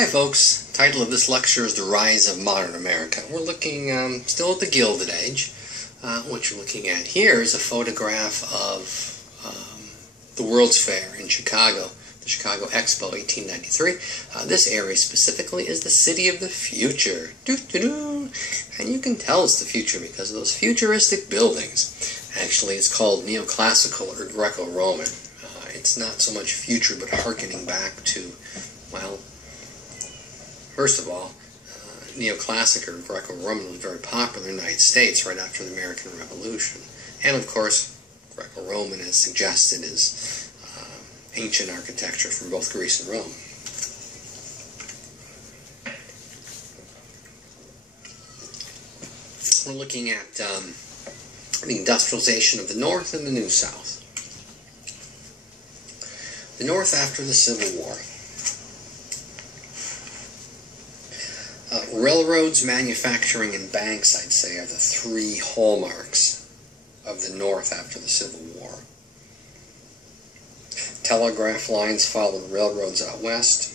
Hi folks, title of this lecture is The Rise of Modern America. We're looking still at the Gilded Age. What you're looking at here is a photograph of the World's Fair in Chicago, the Chicago Expo 1893. This area specifically is the city of the future. And you can tell it's the future because of those futuristic buildings. Actually, it's called neoclassical or Greco-Roman. It's not so much future but hearkening back to, well, first of all, neoclassic or Greco-Roman was very popular in the United States right after the American Revolution. And of course, Greco-Roman, as suggested, is ancient architecture from both Greece and Rome. We're looking at the industrialization of the North and the New South. The North after the Civil War. Railroads, manufacturing, and banks, I'd say, are the three hallmarks of the North after the Civil War. Telegraph lines followed railroads out west.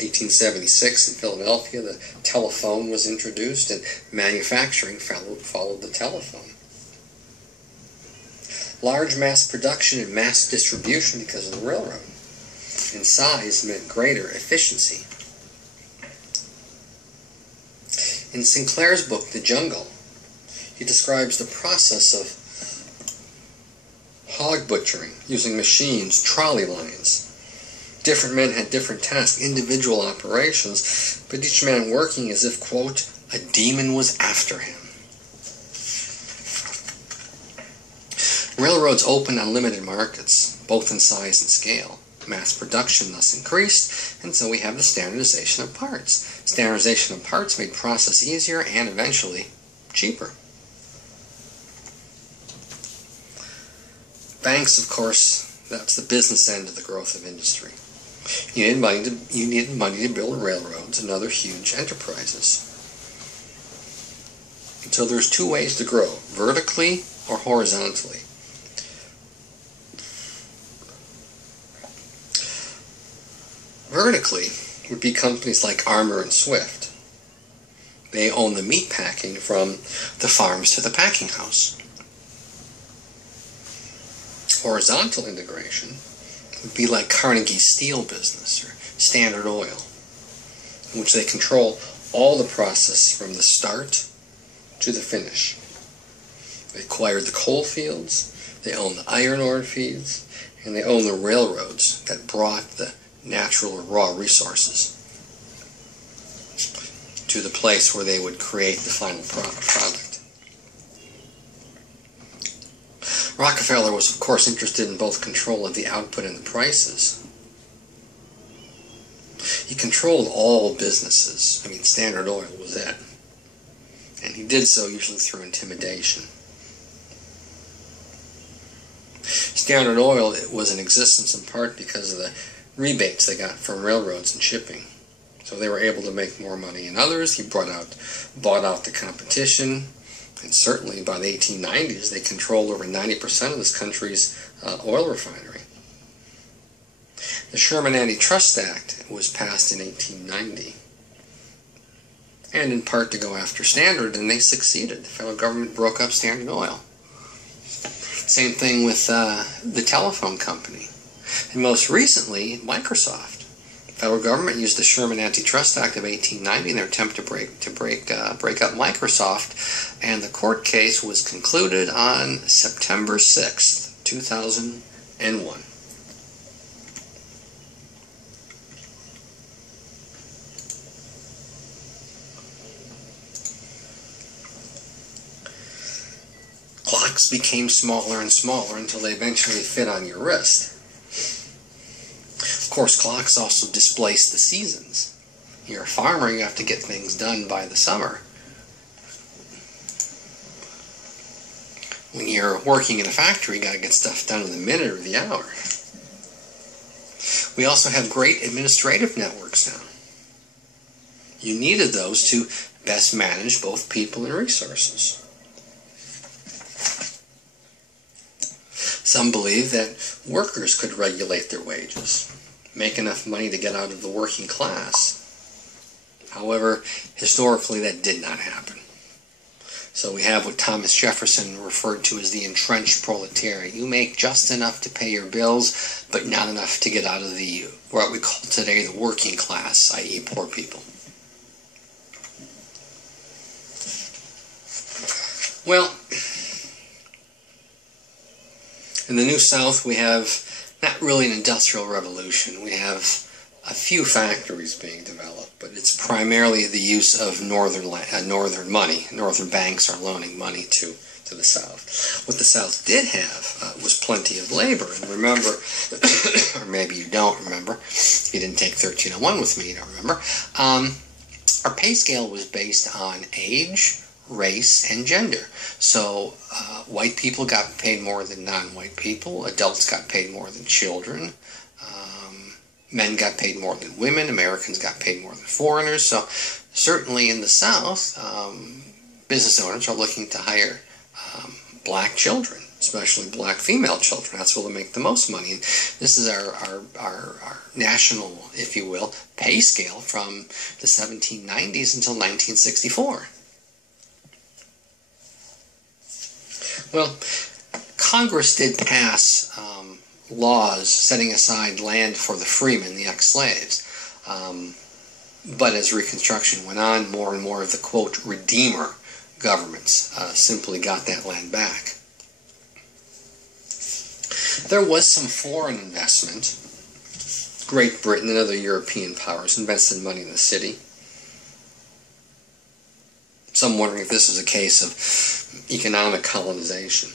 1876 in Philadelphia, the telephone was introduced, and manufacturing followed the telephone. Large mass production and mass distribution because of the railroad. And size meant greater efficiency. In Sinclair's book, The Jungle, he describes the process of hog butchering using machines, trolley lines. Different men had different tasks, individual operations, but each man working as if, quote, a demon was after him. Railroads opened on limited markets, both in size and scale. Mass production thus increased, and so we have the standardization of parts. Standardization of parts made process easier and eventually cheaper. Banks, of course, that's the business end of the growth of industry. You needed money to build railroads and other huge enterprises. And so there's two ways to grow, vertically or horizontally. Vertically would be companies like Armour and Swift. They own the meat packing from the farms to the packing house. Horizontal integration would be like Carnegie's steel business or Standard Oil, in which they control all the process from the start to the finish. They acquired the coal fields, they own the iron ore feeds, and they own the railroads that brought the natural or raw resources to the place where they would create the final product. Rockefeller was, of course, interested in both control of the output and the prices. He controlled all businesses. I mean, Standard Oil was it. And he did so usually through intimidation. Standard Oil was in existence in part because of the rebates they got from railroads and shipping. So they were able to make more money than others. He bought out the competition, and certainly by the 1890s they controlled over 90% of this country's oil refinery. The Sherman Antitrust Act was passed in 1890, and in part to go after Standard, and they succeeded. The federal government broke up Standard Oil. Same thing with the telephone company. And most recently, Microsoft. The federal government used the Sherman Antitrust Act of 1890 in their attempt to break up Microsoft, and the court case was concluded on September 6th, 2001. Clocks became smaller and smaller until they eventually fit on your wrist. Of course, clocks also displace the seasons. You're a farmer, you have to get things done by the summer. When you're working in a factory, you got to get stuff done in the minute or the hour. We also have great administrative networks now. You needed those to best manage both people and resources. Some believe that workers could regulate their wages. make enough money to get out of the working class. However, historically that did not happen. So we have what Thomas Jefferson referred to as the entrenched proletariat. You make just enough to pay your bills, but not enough to get out of the, what we call today, the working class, i.e. poor people. Well, in the New South we have not really an industrial revolution. We have a few factories being developed, but it's primarily the use of northern money. Northern banks are loaning money to the South. What the South did have was plenty of labor. And remember, or maybe you don't remember, if you didn't take 1301 with me, you don't remember, our pay scale was based on age, race, and gender. So white people got paid more than non-white people, adults got paid more than children, men got paid more than women, Americans got paid more than foreigners. So certainly in the South, business owners are looking to hire black children, especially black female children. That's where they make the most money. And this is our national, if you will, pay scale from the 1790s until 1964. Well, Congress did pass laws setting aside land for the freemen, the ex-slaves. But as Reconstruction went on, more and more of the, quote, redeemer governments simply got that land back. There was some foreign investment. Great Britain and other European powers invested money in the city. Some wondering if this is a case of economic colonization.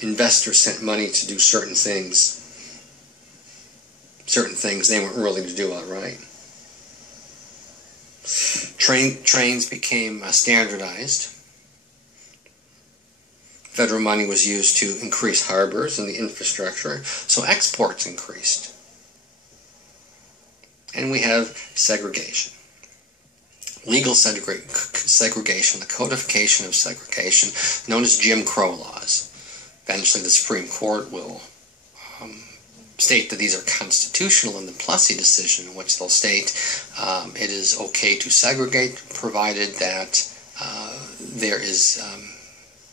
Investors sent money to do certain things they weren't willing to do outright. Trains became standardized. Federal money was used to increase harbors and the infrastructure, so exports increased. And we have segregation. Legal segregation, the codification of segregation, known as Jim Crow laws. Eventually the Supreme Court will state that these are constitutional in the Plessy decision, in which they'll state it is okay to segregate, provided that there is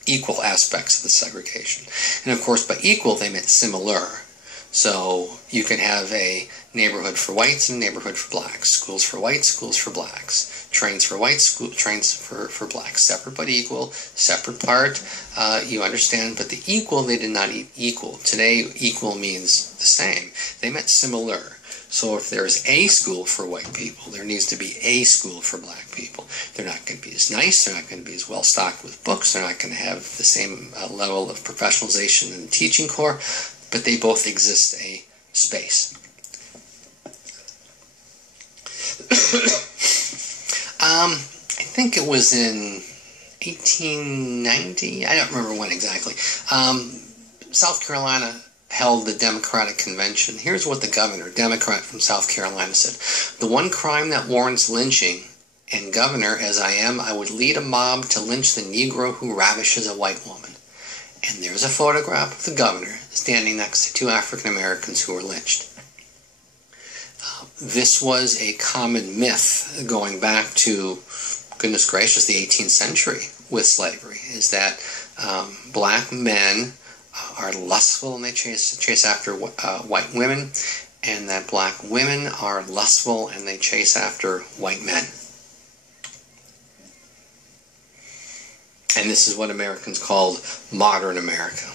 equal aspects of the segregation. And of course, by equal, they meant similar. So you can have a neighborhood for whites and a neighborhood for blacks, schools for whites, schools for blacks, trains for whites, trains for blacks, separate but equal, separate part, you understand, but the equal, they did not equal. Today, equal means the same. They meant similar. So if there's a school for white people, there needs to be a school for black people. They're not going to be as nice, they're not going to be as well stocked with books, they're not going to have the same level of professionalization in the teaching corps, but they both exist a space. I think it was in 1890, I don't remember when exactly, South Carolina held the Democratic Convention. Here's what the governor, Democrat from South Carolina, said. The one crime that warrants lynching, and governor as I am, I would lead a mob to lynch the Negro who ravishes a white woman. And there's a photograph of the governor standing next to two African Americans who were lynched. This was a common myth going back to, goodness gracious, the 18th century with slavery, is that black men are lustful and they chase after white women, and that black women are lustful and they chase after white men. And this is what Americans called modern America.